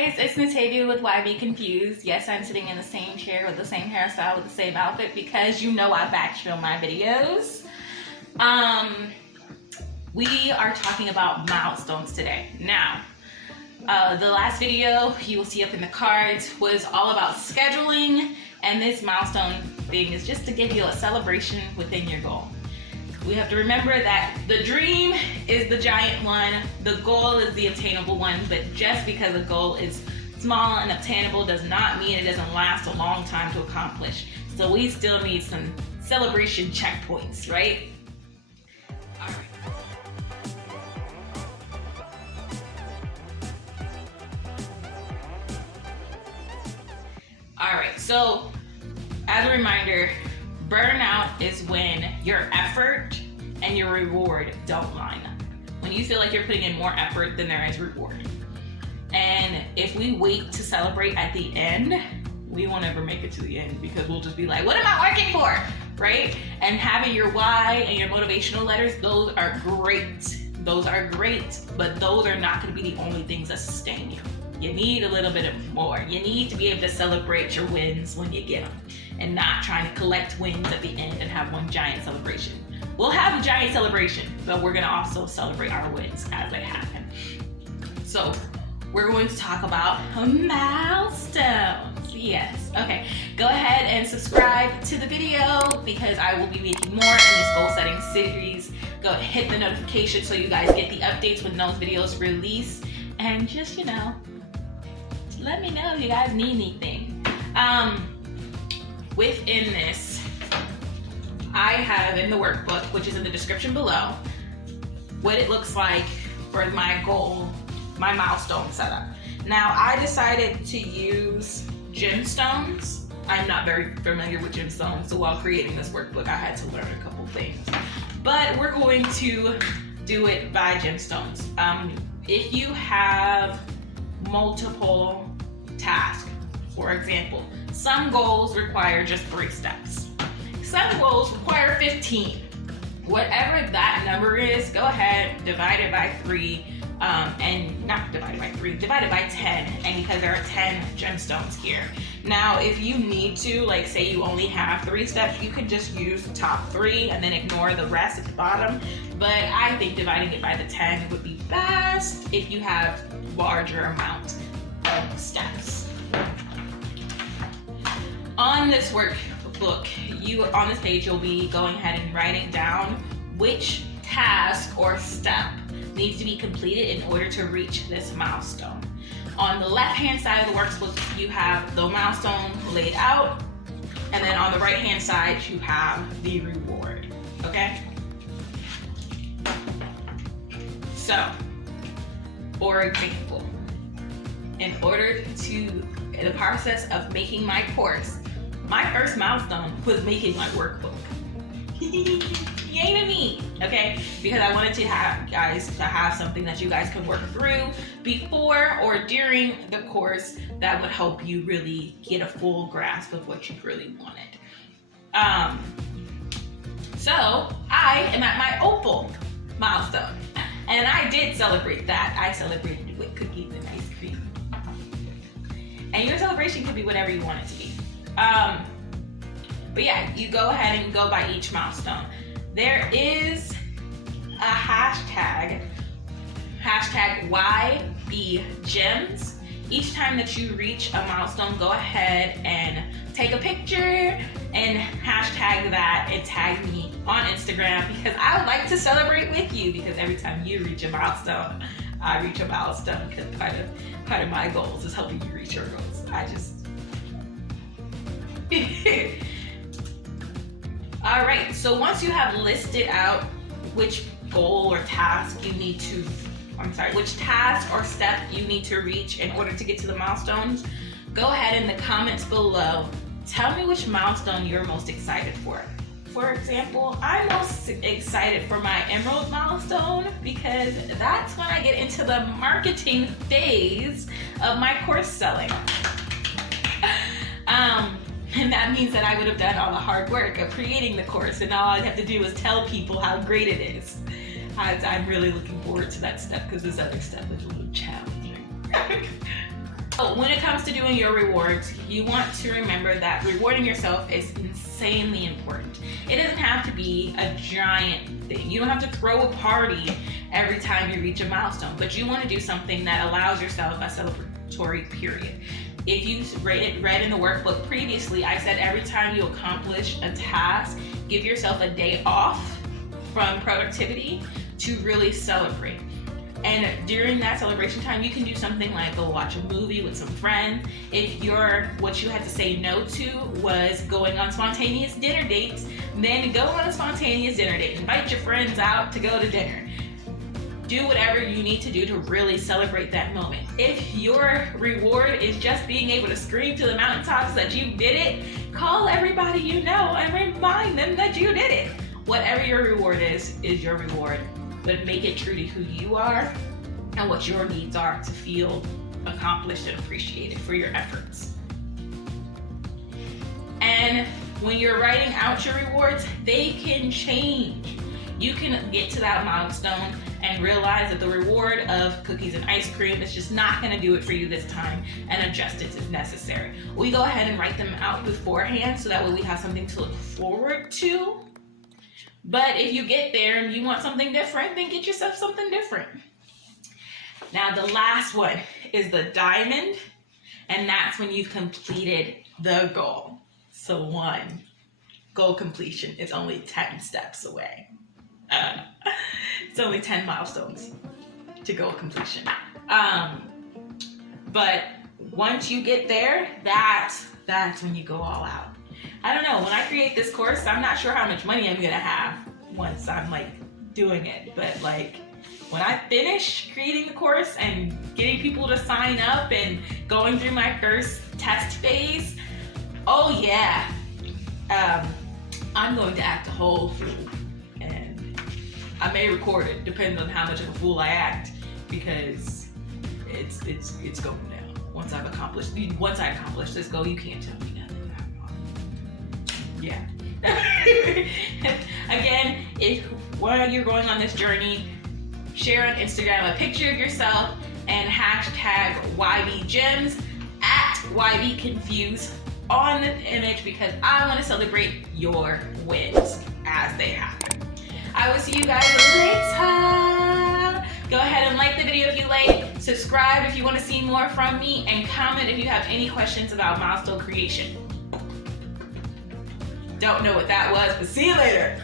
guys, it's Natavia with Why Be Confused. Yes, I'm sitting in the same chair with the same hairstyle with the same outfit because you know I batch film my videos. We are talking about milestones today. Now, the last video you will see up in the cards was all about scheduling, and this milestone thing is just to give you a celebration within your goal. We have to remember that the dream is the giant one, the goal is the attainable one, but just because a goal is small and obtainable does not mean it doesn't last a long time to accomplish. So we still need some celebration checkpoints, right? All right, so as a reminder, burnout is when your effort and your reward don't line up. When you feel like you're putting in more effort than there is reward. And if we wait to celebrate at the end, we won't ever make it to the end because we'll just be like, what am I working for, right? And having your why and your motivational letters, those are great. Those are great, but those are not gonna be the only things that sustain you. You need a little bit more. You need to be able to celebrate your wins when you get them and not trying to collect wins at the end and have one giant celebration. We'll have a giant celebration, but we're gonna also celebrate our wins as they happen. So we're going to talk about milestones. Yes, okay. Go ahead and subscribe to the video because I will be making more in this goal setting series. Go hit the notification so you guys get the updates when those videos release. And just, let me know if you guys need anything. Within this, I have in the workbook, which is in the description below, what it looks like for my goal, my milestone setup. Now, I decided to use gemstones. I'm not very familiar with gemstones, so while creating this workbook, I had to learn a couple things. But we're going to do it by gemstones. If you have multiple tasks, for example, some goals require just 3 steps. Some goals require 15. Whatever that number is, go ahead, divide it by 3, and not divide it by 3, divide it by 10, and because there are 10 gemstones here. Now, if you need to, like say you only have 3 steps, you could just use the top 3 and then ignore the rest at the bottom. But I think dividing it by the 10 would be best if you have larger amount of steps. On this workbook, on this page, you'll be going ahead and writing down which task or step needs to be completed in order to reach this milestone. On the left-hand side of the workbook, you have the milestone laid out, and then on the right-hand side, you have the reward, okay? So, for example, in the process of making my course, my first milestone was making my workbook. Yay to me, okay? Because I wanted to have something that you guys can work through before or during the course that would help you really get a full grasp of what you really wanted. So I am at my opal milestone, and I did celebrate that. I celebrated it with cookies and ice cream. And your celebration could be whatever you want it to be. But yeah, you go ahead and go by each milestone. There is a hashtag YBGems. Each time that you reach a milestone, go ahead and take a picture and hashtag that and tag me on Instagram because I would like to celebrate with you because every time you reach a milestone, I reach a milestone because part of my goals is helping you reach your goals. All right, so once you have listed out which goal or task which task or step you need to reach in order to get to the milestones, go ahead in the comments below, tell me which milestone you're most excited for. For example, I'm most excited for my Emerald milestone because that's when I get into the marketing phase of my course selling. And that means that I would have done all the hard work of creating the course, and all I have to do is tell people how great it is. I'm really looking forward to that step because this other step is a little challenging. So when it comes to doing your rewards, you want to remember that rewarding yourself is insanely important. It doesn't have to be a giant thing. You don't have to throw a party every time you reach a milestone, but you want to do something that allows yourself a celebratory period. If you read in the workbook previously, I said every time you accomplish a task, give yourself a day off from productivity to really celebrate. And during that celebration time, you can do something like go watch a movie with some friends. If what you had to say no to was going on spontaneous dinner dates, then go on a spontaneous dinner date. Invite your friends out to go to dinner. Do whatever you need to do to really celebrate that moment. If your reward is just being able to scream to the mountaintops that you did it, call everybody you know and remind them that you did it. Whatever your reward is your reward. But make it true to who you are and what your needs are to feel accomplished and appreciated for your efforts. And when you're writing out your rewards, they can change. You can get to that milestone and realize that the reward of cookies and ice cream is just not going to do it for you this time, and adjust it if necessary. We go ahead and write them out beforehand so that way we have something to look forward to. But if you get there and you want something different, then get yourself something different. Now the last one is the diamond, and that's when you've completed the goal. So one, goal completion is only 10 steps away. It's only 10 milestones to goal completion. But once you get there, that's when you go all out. I don't know, when I create this course, I'm not sure how much money I'm gonna have once I'm doing it, but when I finish creating the course and getting people to sign up and going through my first test phase, oh yeah, I'm going to act a whole fool. And I may record it, depends on how much of a fool I act, because it's going down. Once I accomplish this goal, you can't tell me nothing. Yeah. Again, while you're going on this journey, share on Instagram a picture of yourself and hashtag YBGems at YBConfuse on the image, because I want to celebrate your wins as they happen. I will see you guys later. Go ahead and like the video if you like, subscribe if you want to see more from me, and comment if you have any questions about milestone creation. Don't know what that was, but see you later.